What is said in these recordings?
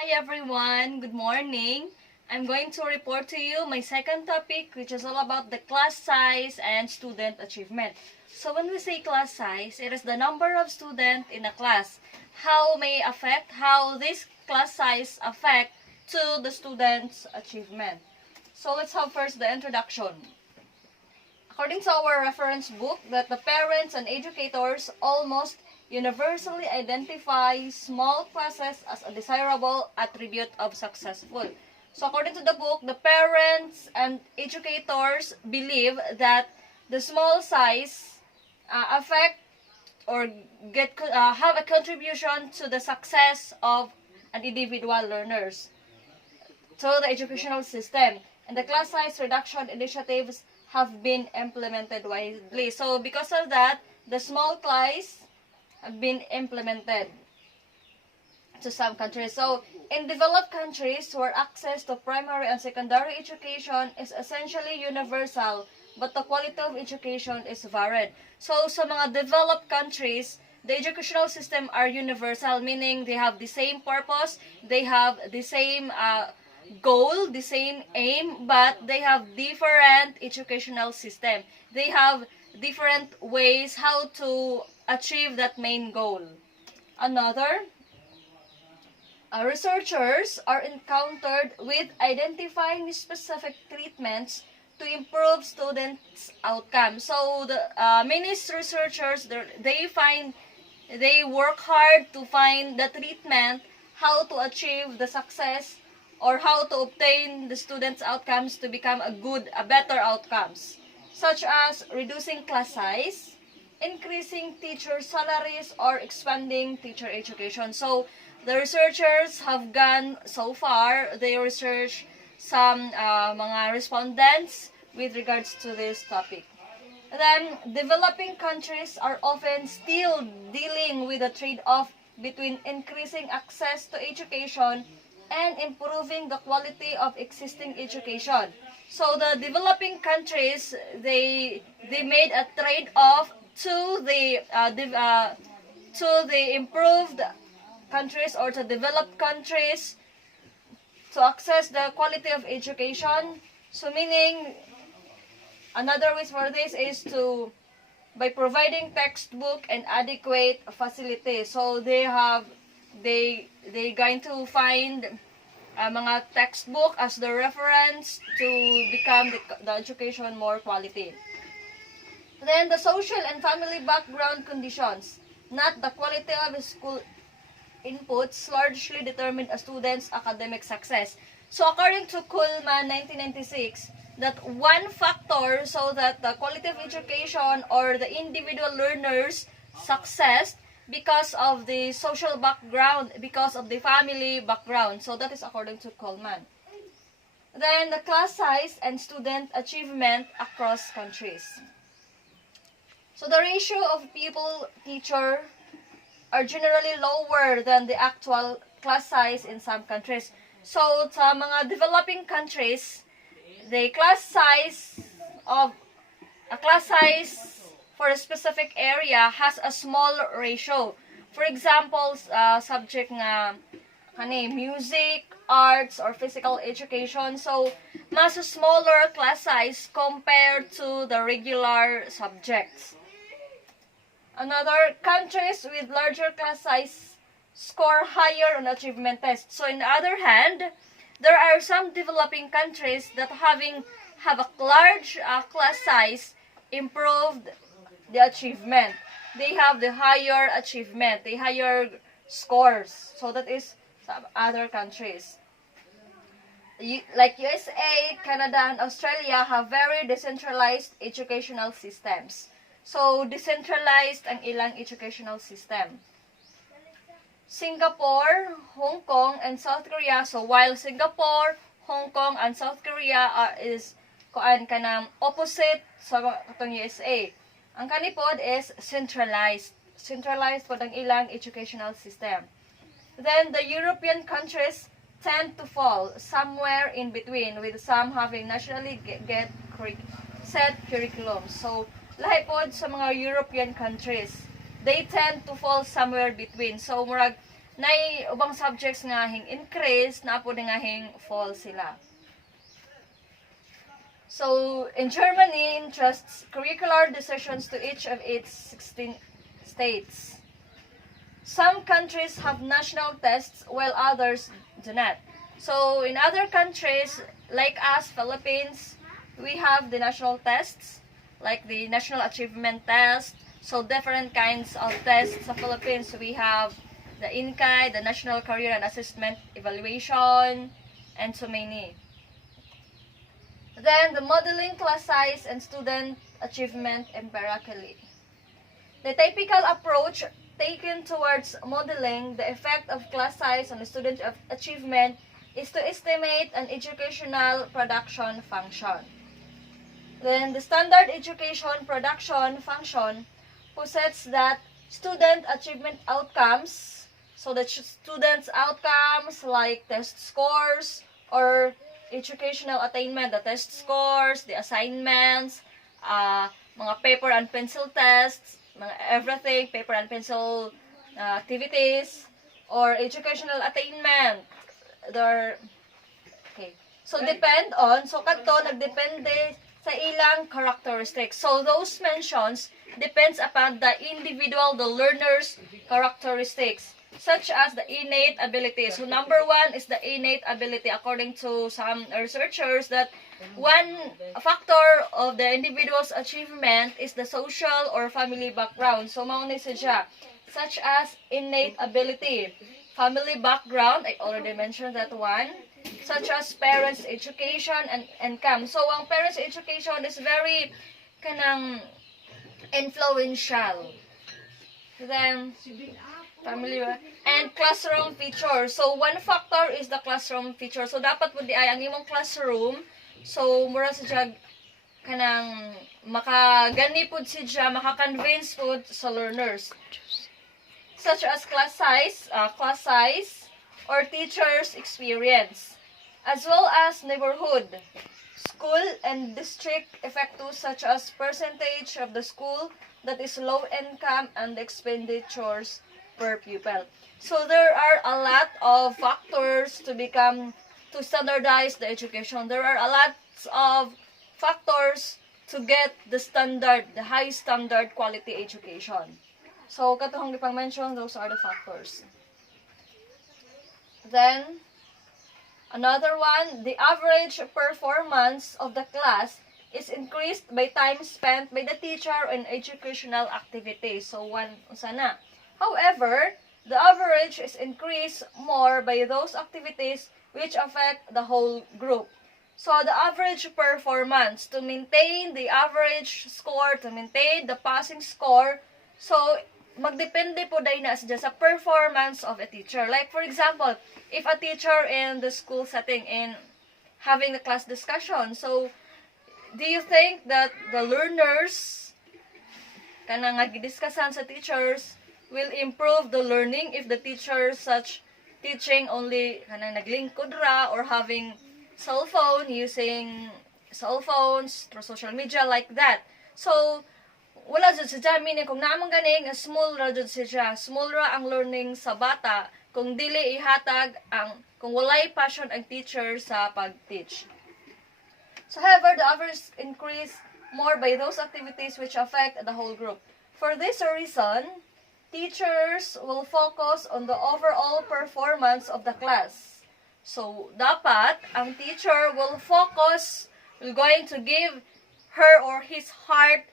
Hi everyone, good morning. I'm going to report to you my second topic, which is all about the class size and student achievement. So when we say class size, it is the number of students in a class. How this class size affect to the students' achievement. So let's have first the introduction. According to our reference book, that the parents and educators almost universally identify small classes as a desirable attribute of successful. So according to the book, the parents and educators believe that the small size affect or have a contribution to the success of an individual learners to the educational system, and the class size reduction initiatives have been implemented widely. So because of that, the small class have been implemented to some countries. So in developed countries where access to primary and secondary education is essentially universal, but the quality of education is varied. So sa mga developed countries, the educational system are universal, meaning they have the same purpose, they have the same goal, the same aim, but they have different educational system. They have different ways how to achieve that main goal. Another, researchers are encountered with identifying specific treatments to improve students' outcomes. So the many researchers they work hard to find the treatment how to achieve the success or how to obtain the students' outcomes to become a better outcomes, such as reducing class size, increasing teacher salaries, or expanding teacher education. So the researchers have gone so far, they research some mga respondents with regards to this topic. Then, developing countries are often still dealing with a trade-off between increasing access to education and improving the quality of existing education. So the developing countries, they made a trade-off to the improved countries or to developed countries to access the quality of education. So meaning, another way for this is to by providing textbook and adequate facilities. So they going to find mga textbook as the reference to become the education more quality. Then the social and family background conditions, not the quality of school inputs, largely determine a student's academic success. So according to Kuhlman 1996, that one factor so that the quality of education or the individual learner's success because of the social background, because of the family background. So that is according to Kuhlman. Then the class size and student achievement across countries. So the ratio of pupil-teacher are generally lower than the actual class size in some countries. So sa mga developing countries, the class size for a specific area has a small ratio. For example, subject nga music, arts, or physical education. So mas smaller class size compared to the regular subjects. Another, countries with larger class size score higher on achievement tests. So in the other hand, there are some developing countries that have a large class size improved the achievement. They have the higher achievement, the higher scores. So that is some other countries. Like USA, Canada, and Australia have very decentralized educational systems. So, decentralized ang ilang educational system. Singapore, Hong Kong, and South Korea. So, while Singapore, Hong Kong, and South Korea is kanang opposite sa katong USA. Ang kanipod is centralized. Centralized po ang ilang educational system. Then, the European countries tend to fall somewhere in between, with some having nationally set curriculums. So, lahi pod sa mga European countries, they tend to fall somewhere between. So, murag nay ubang subjects nga hing increase, na po nga hing fall sila. So, in Germany, entrusts curricular decisions to each of its 16 states. Some countries have national tests while others do not. So, in other countries, like us, Philippines, we have the national tests, like the National Achievement Test. So, different kinds of tests sa Philippines. We have the INCAI, the National Career and Assessment Evaluation, and so many. Then, the modeling class size and student achievement empirically. The typical approach taken towards modeling the effect of class size on the student achievement is to estimate an educational production function. Then, the standard education production function posits that student achievement outcomes, so the students' outcomes like test scores or educational attainment, the test scores, the assignments, mga paper and pencil tests, mga everything, paper and pencil activities, or educational attainment. Okay. So, depend on, so kanto, nagdepende sa ilang characteristics. So, those mentions depends upon the individual, the learner's characteristics, such as the innate ability. So, number one is the innate ability. According to some researchers, that one factor of the individual's achievement is the social or family background. So, mauni siya, such as innate ability. Family background, I already mentioned that one. Such as parents' education and income. So, ang parents' education is very kanang influential. Then, family and classroom feature. So, one factor is the classroom feature. So, dapat po di ay ang imong classroom. So, mura siya kanang makagani po siya, makakonvince po sa learners. Such as class size, or teacher's experience, as well as neighborhood, school, and district effects such as percentage of the school that is low income and expenditures per pupil. So there are a lot of factors to standardize the education. There are a lot of factors to get the high standard quality education. So katong gipang mention, those are the factors. Then, another one, the average performance of the class is increased by time spent by the teacher in educational activities. So, one, sana. However, the average is increased more by those activities which affect the whole group. So, the average performance, to maintain the average score, to maintain the passing score, so, magdepende po dahil na sa performance of a teacher. Like, for example, if a teacher in the school setting in having the class discussion, so, do you think that the learners kanang nagdiskussan sa teachers will improve the learning if the teacher such teaching only kanang naglingkod ra or having cell phone, using cell phones through social media like that? So, wala jud siya, meaning kung naman ganing small ra jud siya, small ra ang learning sa bata kung dili ihatag kung walay passion ang teacher sa pag-teach. So, however, the average increase more by those activities which affect the whole group. For this reason, teachers will focus on the overall performance of the class. So, dapat ang teacher will going to give her or his heart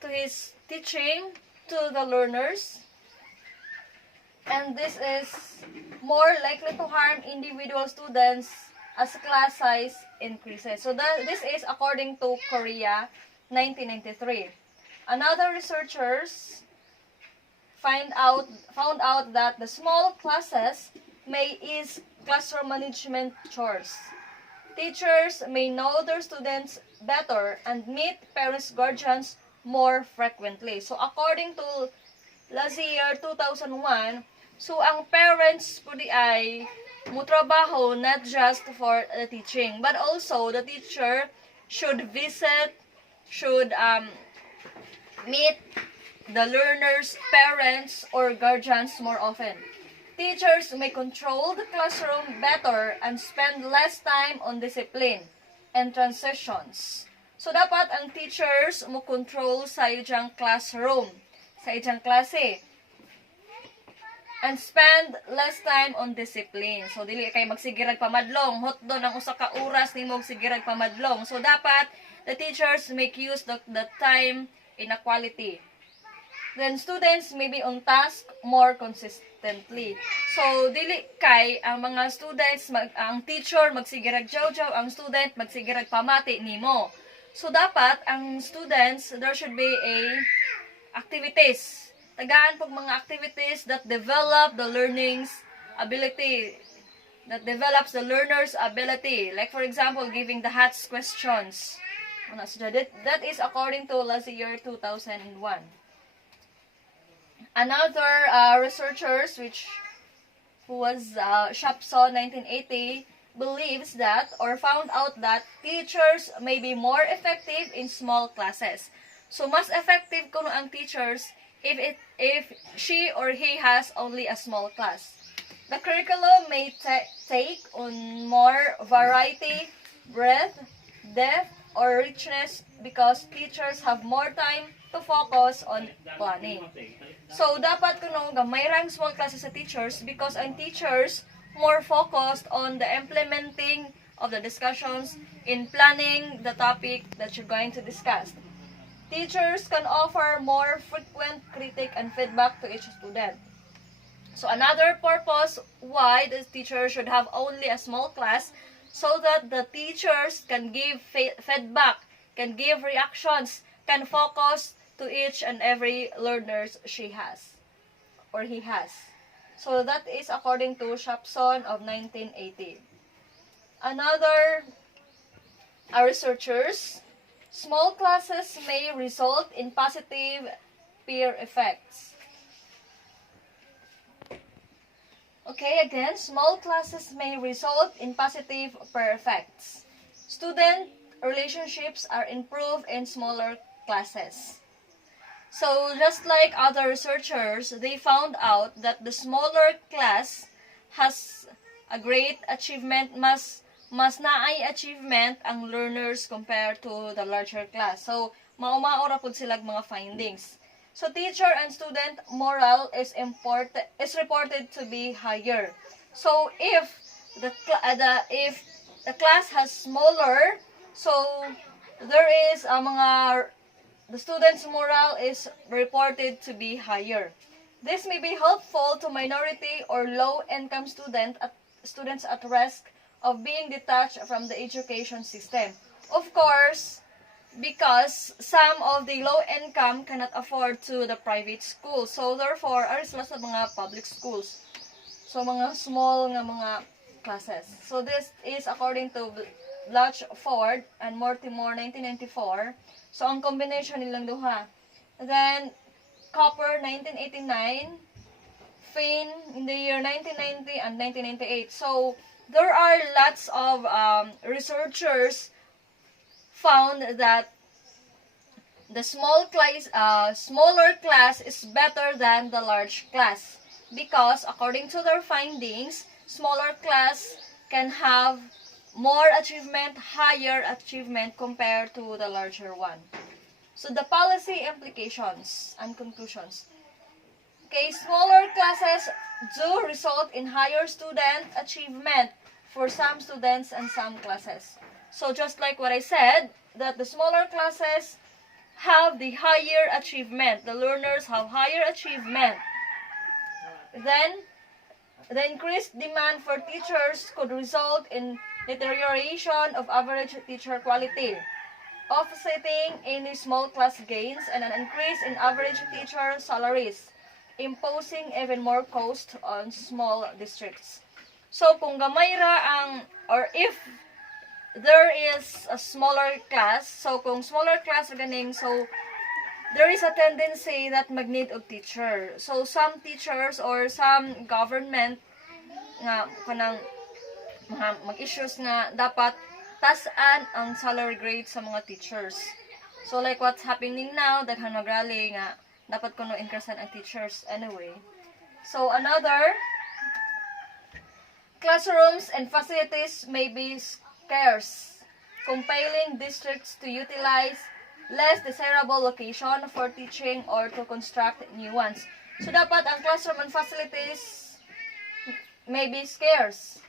to his teaching to the learners, and this is more likely to harm individual students as class size increases. So this is according to Korea 1993. Another researchers found out that the small classes may ease classroom management chores. Teachers may know their students better and meet parents' guardians more frequently. So, according to last year, 2001, so ang parents po di ay mutrabaho not just for the teaching, but also the teacher should meet the learner's parents or guardians more often. teachers may control the classroom better and spend less time on discipline and transitions. So, dapat ang teachers mo control sa iyang classroom, sa iyang klase, and spend less time on discipline. So, dili kay magsigirag pamadlong. Hotdo ng usa ka oras ni mo sigirag pamadlong. So, dapat the teachers make use the time in a quality. Then, students may be on task more consistently. So, dili kay ang mga students, ang teacher magsigirag jaw-jaw, ang student magsigirag pamati nimo. So, dapat ang students, there should be activities. Tagaan pag mga activities that develop the learning's ability, that develops the learner's ability. Like, for example, giving the HATS questions. That is according to last year 2001. Another researchers, who was Shapson 1980, believes that or found out that teachers may be more effective in small classes. So, mas effective kuno ang teachers if she or he has only a small class. The curriculum may take on more variety, breadth, depth, or richness because teachers have more time to focus on planning. So, dapat kuno gamay ra ang small classes sa teachers because ang teachers more focused on the implementing of the discussions in planning the topic that you're going to discuss. Teachers can offer more frequent critique and feedback to each student. So another purpose why the teacher should have only a small class so that the teachers can give feedback, can give reactions, can focus to each and every learners she has or he has. So that is according to Shapson of 1980. Another researchers, small classes may result in positive peer effects. Okay, again, small classes may result in positive peer effects. Student relationships are improved in smaller classes. So, just like other researchers, they found out that the smaller class has a great achievement, mas naay achievement ang learners compared to the larger class. So, mao-mao ra pud silang mga findings. So, teacher and student morale is reported to be higher. So, if the class has smaller, so there is the student's morale is reported to be higher. This may be helpful to minority or low-income students at risk of being detached from the education system. Of course, because some of the low-income cannot afford to the private school. So, therefore, are sila sa mga public schools. So, mga small nga mga classes. So, this is according to Blatchford and Mortimer 1994. So, ang combination nilang duha. Then, Copper 1989, Fain in the year 1990 and 1998. So, there are lots of researchers found that the smaller class is better than the large class because, according to their findings, smaller class can have more achievement, higher achievement compared to the larger one. So, the policy implications and conclusions. Okay, smaller classes do result in higher student achievement for some students and some classes. So, just like what I said, that the smaller classes have the higher achievement. The learners have higher achievement. Then, the increased demand for teachers could result in deterioration of average teacher quality, offsetting any small class gains and an increase in average teacher salaries, imposing even more cost on small districts. So, kung gamay ra or if there is a smaller class, so kung smaller class ganing, so there is a tendency that mag-need of teacher. So, some teachers or some government nga kanang mag-issues nga dapat tasan ang salary grade sa mga teachers. So, like what's happening now, daghan mag-rally nga dapat kuno increasean ang teachers anyway. So, another Classrooms and facilities may be scarce, compelling districts to utilize less desirable location for teaching or to construct new ones. So, dapat ang classroom and facilities may be scarce.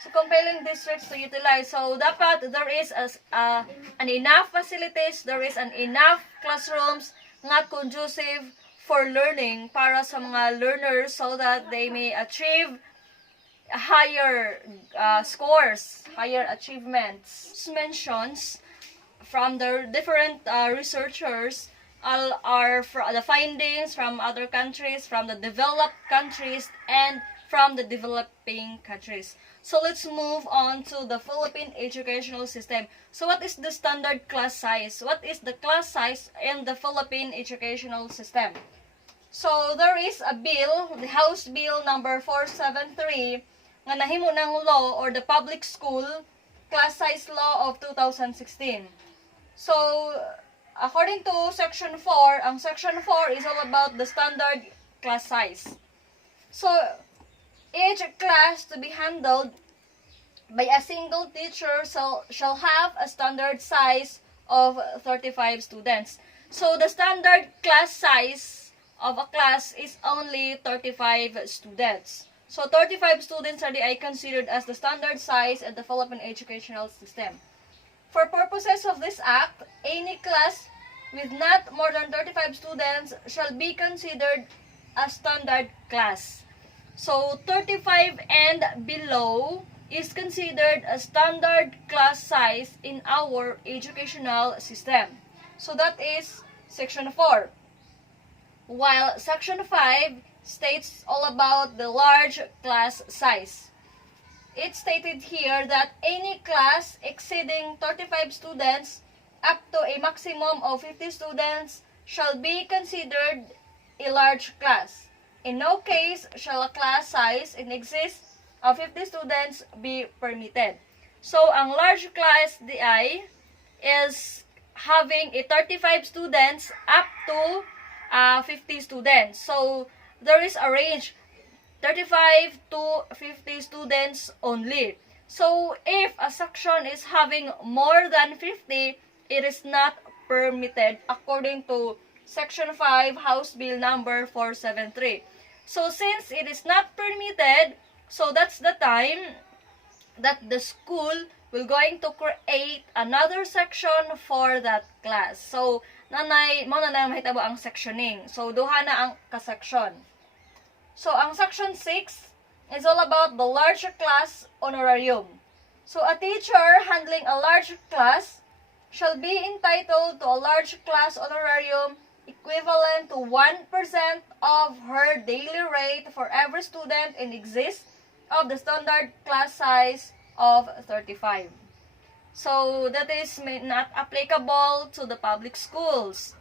So, compelling districts to utilize. So, dapat there is an enough facilities, there is an enough classrooms nga conducive for learning para sa mga learners so that they may achieve higher scores, higher achievements. Mentions from the different researchers are the findings from other countries, from the developed countries, and from the developing countries. So let's move on to the Philippine educational system. So what is the standard class size? What is the class size in the Philippine educational system? So there is a bill, the House Bill number 473, nga nahimo ng law or the Public School Class Size Law of 2016. So, according to Section 4, ang Section 4 is all about the standard class size. So, each class to be handled by a single teacher shall have a standard size of 35 students. So, the standard class size of a class is only 35 students. So, 35 students are considered as the standard size in the Philippine educational system. For purposes of this act, any class with not more than 35 students shall be considered a standard class. So, 35 and below is considered a standard class size in our educational system. So, that is Section 4. While Section 5 states all about the large class size. It stated here that any class exceeding 35 students up to a maximum of 50 students shall be considered a large class. In no case shall a class size in excess of 50 students be permitted. So, ang large class DI is having a 35 students up to 50 students. So, there is a range 35 to 50 students only. So, if a section is having more than 50, it is not permitted according to Section 5, House Bill number 473. So, since it is not permitted, so that's the time that the school will going to create another section for that class. So, mo na mahitabo ang sectioning. So, duha na ang ka-section. So, ang Section 6 is all about the large class honorarium. So, a teacher handling a large class shall be entitled to a large class honorarium equivalent to 1% of her daily rate for every student in excess of the standard class size of 35. So, that is not applicable to the public schools.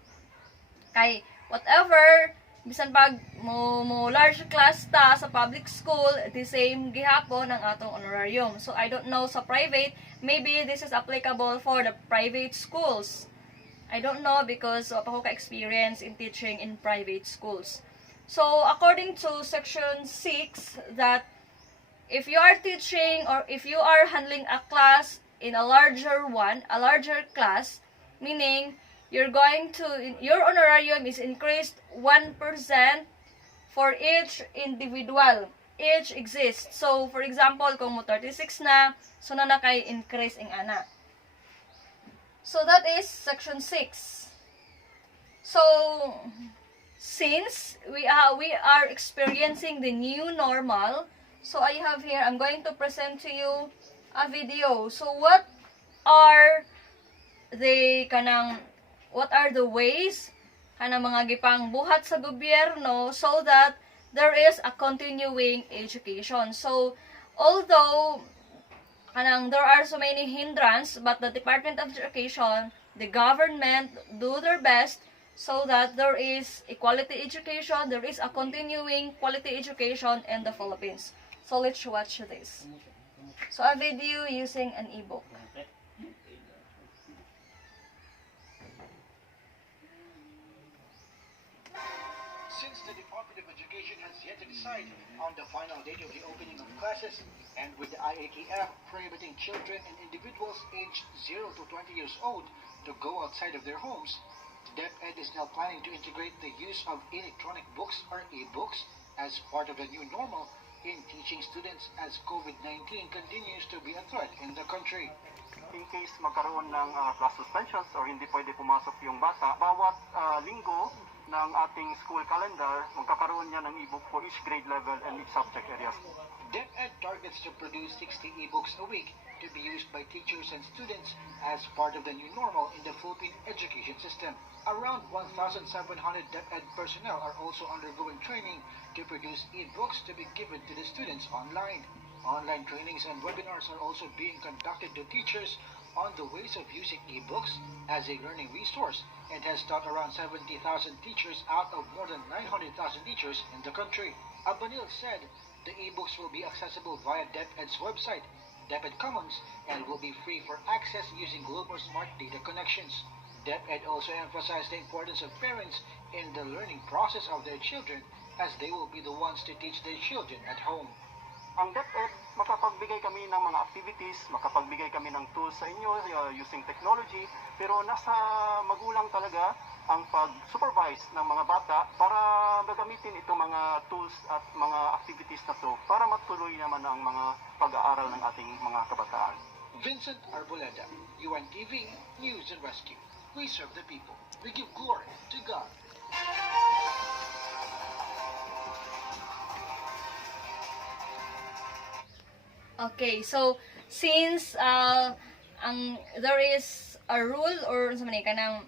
Kay, whatever, bisan pag mo large class ta sa public school, the same gihapon ang atong honorarium. So, I don't know sa private, maybe this is applicable for the private schools. I don't know because wala pa ko ka-experience in teaching in private schools. So, according to Section 6, that if you are teaching or if you are handling a class in a larger class, meaning your honorarium is increased 1% for each individual. Each exists. So, for example, kung mo 36 na, so na kay increase ang ana. So, that is Section 6. So, since we are experiencing the new normal, so I have here, I'm going to present to you a video. So, what are the ways kanang mga gipang buhat sa gobyerno so that there is a continuing education. So, although there are so many hindrance, but the Department of Education, the government do their best so that there is a quality education, there is a continuing quality education in the Philippines. So, let's watch this. So, a video using an ebook. Since the Department Department of Education has yet to decide on the final date of the opening of classes, and with the IATF prohibiting children and individuals aged 0 to 20 years old to go outside of their homes, DepEd is now planning to integrate the use of electronic books or e-books as part of the new normal in teaching students as COVID-19 continues to be a threat in the country. In case magkaroon ng class suspensions or hindi pwede pumasok yung bata, bawat linggo ng ating school calendar, magkakaroon niya ng e-book for each grade level and each subject areas. DepEd targets to produce 60 e-books a week to be used by teachers and students as part of the new normal in the Philippine education system. Around 1,700 DepEd personnel are also undergoing training to produce e-books to be given to the students online. Online trainings and webinars are also being conducted to teachers on the ways of using e-books as a learning resource, and has taught around 70,000 teachers out of more than 900,000 teachers in the country. Abanil said the e-books will be accessible via DepEd's website, DepEd Commons, and will be free for access using Global Smart Data connections. DepEd also emphasized the importance of parents in the learning process of their children, as they will be the ones to teach their children at home. Ang DepEd, makapagbigay kami ng mga activities, makapagbigay kami ng tools sa inyo using technology, pero nasa magulang talaga ang pag-supervise ng mga bata para gagamitin itong mga tools at mga activities na to para matuloy naman ang mga pag-aaral ng ating mga kabataan. Vincent Arboleda, UNTV News and Rescue. We serve the people. We give glory to God. Okay, so since there is a rule or sa man kanang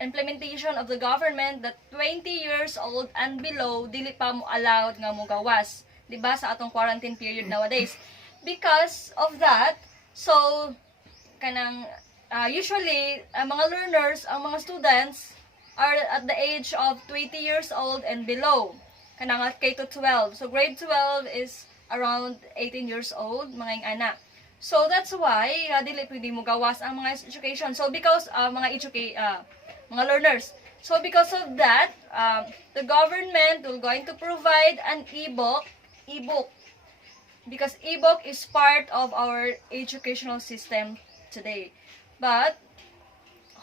implementation of the government that 20 years old and below dili pa mo allowed nga mo gawas, di ba, sa atong quarantine period nowadays. Because of that, so kanang usually mga learners, ang mga students are at the age of 20 years old and below. Kanang K to 12. So grade 12 is around 18 years old, mga anak. So that's why dili pwede mo gawas ang mga education. So because mga learners. So because of that, the government will going to provide an e-book because e-book is part of our educational system today. But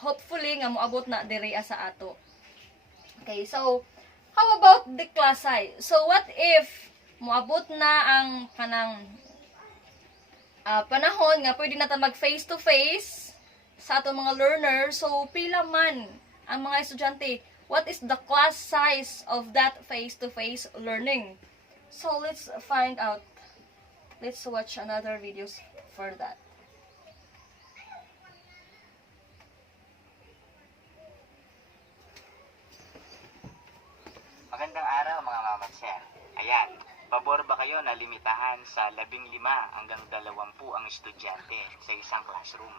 hopefully nga moabot na diri sa ato. Okay, so how about the class size? So what if moabot na ang kanang panahon nga pwede na ta mag face to face sa atong mga learners? So pila man ang mga estudyante? What is the class size of that face to face learning? So let's find out. Let's watch another videos for that. Magandang araw mga mama at sir. Ayan, pabor ba kayo na limitahan sa 15 hanggang 20 ang estudyante sa isang classroom?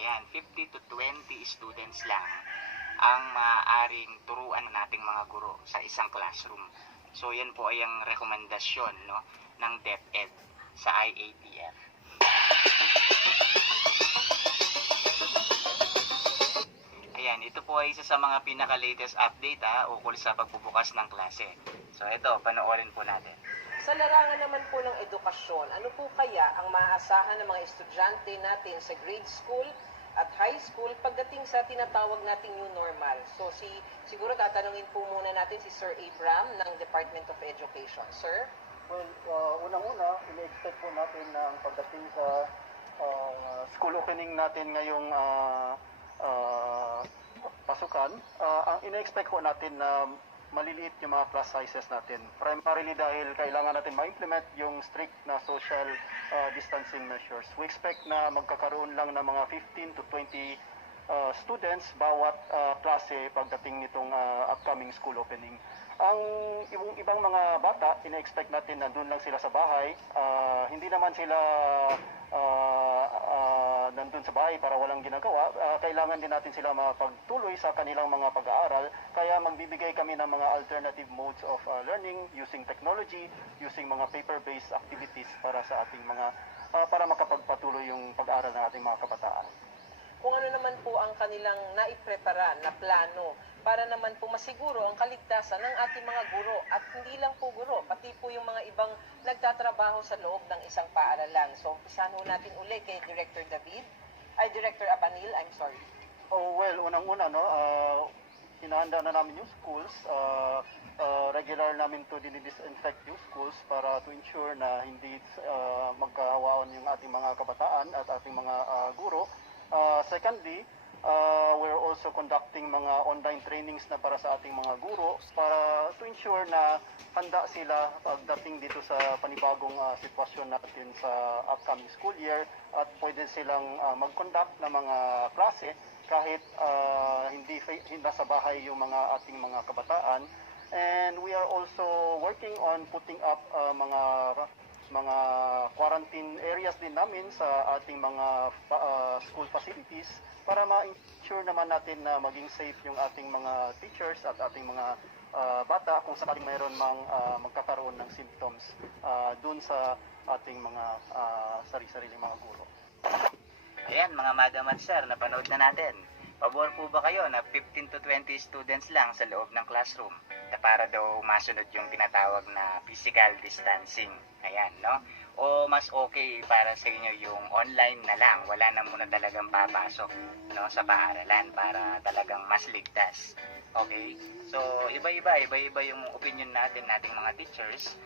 Ayan, 50 to 20 students lang ang maaaring turuan nating mga guro sa isang classroom. So yan po ay ang rekomendasyon, no, ng DepEd sa IATF. Ayan, ito po ay isa sa mga pinaka-latest update ukol sa pagbubukas ng klase. So ito, panoorin po natin. Sa larangan naman po ng edukasyon, ano po kaya ang maaasahan ng mga estudyante natin sa grade school at high school pagdating sa tinatawag nating new normal? So siguro tatanungin po muna natin si Sir Abram ng Department of Education. Sir? Well, unang-una, ina-expect po natin na pagdating sa school opening natin ngayong pasukan, ang ina-expect ko natin na maliliit yung mga class sizes natin. Primarily dahil kailangan natin ma-implement yung strict na social distancing measures. We expect na magkakaroon lang ng mga 15 to 20 students bawat klase pagdating nitong upcoming school opening. Ang ibang mga bata, ina-expect natin na doon lang sila sa bahay. Hindi naman sila nandun sa bahay para walang ginagawa. Kailangan din natin sila mapagtuloy sa kanilang mga pag-aaral. Kaya magbibigay kami ng mga alternative modes of learning using technology, using mga paper-based activities para sa ating mga para makapagpatuloy yung pag-aaral ng ating mga kabataan. kung ano naman po ang kanilang naiprepara na plano para naman po masiguro ang kaligtasan ng ating mga guro. At hindi lang po guro, pati po yung mga ibang nagtatrabaho sa loob ng isang paaralan. So, umpisahan ho natin uli kay Director Director Abanil, I'm sorry. Oh, well, unang-una, no, hinahanda na namin yung schools. Regular namin to dinidisinfect yung schools para to ensure na hindi magkahawaon yung ating mga kabataan at ating mga guro. Secondly, we're also conducting mga online trainings na para sa ating mga guro para to ensure na handa sila pagdating dito sa panibagong sitwasyon natin sa upcoming school year at pwede silang mag-conduct ng mga klase kahit hindi nasa bahay yung mga ating mga kabataan. And we are also working on putting up mga quarantine areas din namin sa ating mga school facilities para ma-ensure naman natin na maging safe yung ating mga teachers at ating mga bata kung sakaling mayroon mang magkakaroon ng symptoms dun sa ating mga sarili-sariling mga guro. Ayan, mga madam at sir, napanood na natin. Pabor po ba kayo na 15 to 20 students lang sa loob ng classroom na para daw masunod yung tinatawag na physical distancing? Ayan, no? O mas okay para sa inyo yung online na lang, wala na muna talagang papasok, no, sa paaralan para talagang mas ligtas. Okay? So, iba-iba yung opinion nating mga teachers.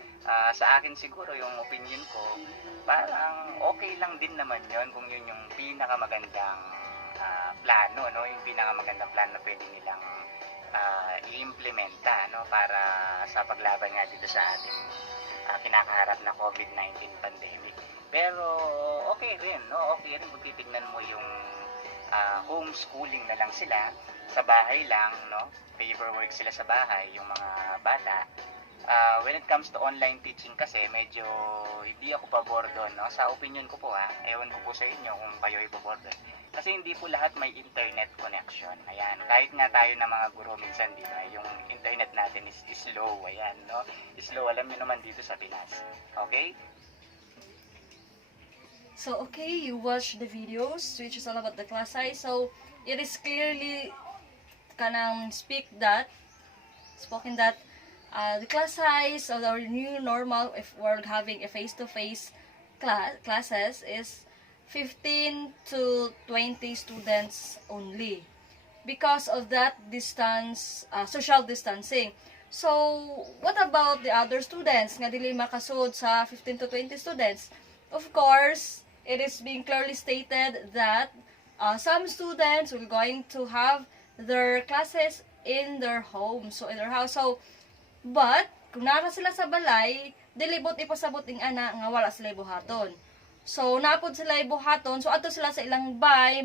Sa akin siguro yung opinion ko, parang okay lang din naman yon kung yun yung pinakamagandang plano, no, yung pinakamagandang plano na pwede nilang i-implementa, no, para sa paglaban nga dito sa ating kinakaharap na COVID-19 pandemic. Pero okay rin, no, okay rin kung titignan mo yung homeschooling na lang sila, sa bahay lang, no, paperwork sila sa bahay, yung mga bata. When it comes to online teaching kasi, medyo hindi ako pabor doon, no? Sa opinion ko po ewan ko po sa inyo kung kayo ay pabor doon. Kasi hindi po lahat may internet connection. Ayan, kahit nga tayo na mga guro minsan din, yung internet natin is slow, ayan, no? Slow, alam niyo naman dito sa Pinas. Okay? So, okay, you watch the videos, which is all about the class size. So, it is clearly spoken that the class size of our new normal, if we're having a face-to-face classes, is 15 to 20 students only because of that distance, social distancing. So, what about the other students nga dili makasud sa 15 to 20 students? Of course, it is being clearly stated that some students will going to have their classes in their home, so in their house. So, but kung nara sila sa balay, dilibot ipasabot ing ana nga wala sila buhaton. So napod sila buhaton, so ato sila sa ilang bay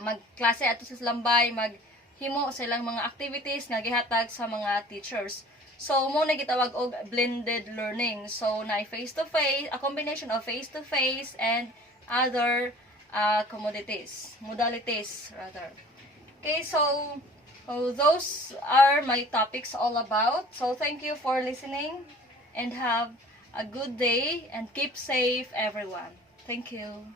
magklase ato sa ilang bay, maghimo sa ilang mga activities nga gihatag sa mga teachers. So mo na gitawag og blended learning. So na face to face, a combination of face to face and other modalities rather. Okay, so those are my topics all about. So thank you for listening and have a good day and keep safe everyone. Thank you.